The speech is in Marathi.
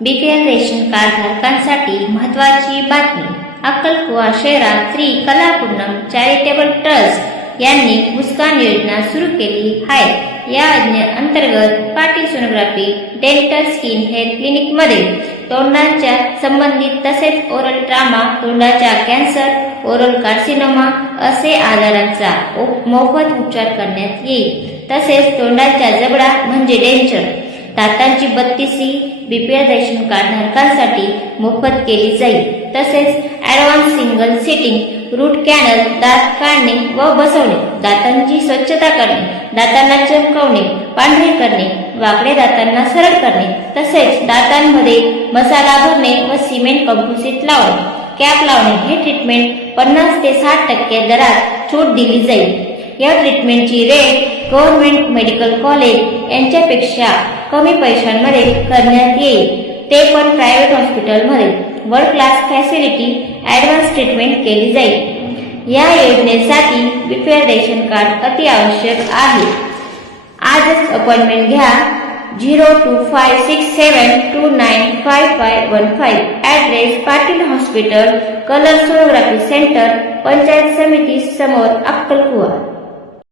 बीपीएल रेशन कार्ड धारकांसाठी महत्त्वाची बातमी. अक्कलकुवा शहरात श्री कलापूर्णम चॅरिटेबल ट्रस्ट यांनी मुस्कान योजना सुरू केली आहे. या अंतर्गत Patil sonography dental skin health clinic मध्ये तोंडाच्या संबंधित तसेच ओरल ट्रामा, तोंडाचा कॅन्सर, ओरल कार्सिनोमा असे आजारांचा मोफत उपचार करण्यात येईल. तसेच तोंडाचा जबडा म्हणजे डेंचर, दातांची बत्तीसी बीपीएल रेशन कार्ड धारकांसाठी मोफत केली जाईल. तसेच advance single sitting root canal, दात काढणे व बसवणे, दातांची स्वच्छता करणे, दातांना चमकवणे, पांढरे करणे, वाकड्या दातांना सरळ करणे, तसेच दातांमध्ये मसाला भरणे व सिमेंट कंपोजिट लावणे, कॅप लावणे हे ट्रीटमेंट 50 ते 60% दरात सूट दिली जाईल. या ट्रीटमेंटची रेट गव्हर्नमेंट मेडिकल कॉलेज यांच्यापेक्षा कमी पैशांमध्ये करण्यात येईल. ते पण प्रायव्हेट हॉस्पिटलमध्ये world class facility advance treatment केली जाईल. या योजनेसाठी बीपीएल रेशन कार्ड अति आवश्यक आहे. आजच अपॉइंटमेंट घ्या. 025672955515. Address Patil hospital, colour sonography centre, panchayat समिती समोर, अक्कलकुवा.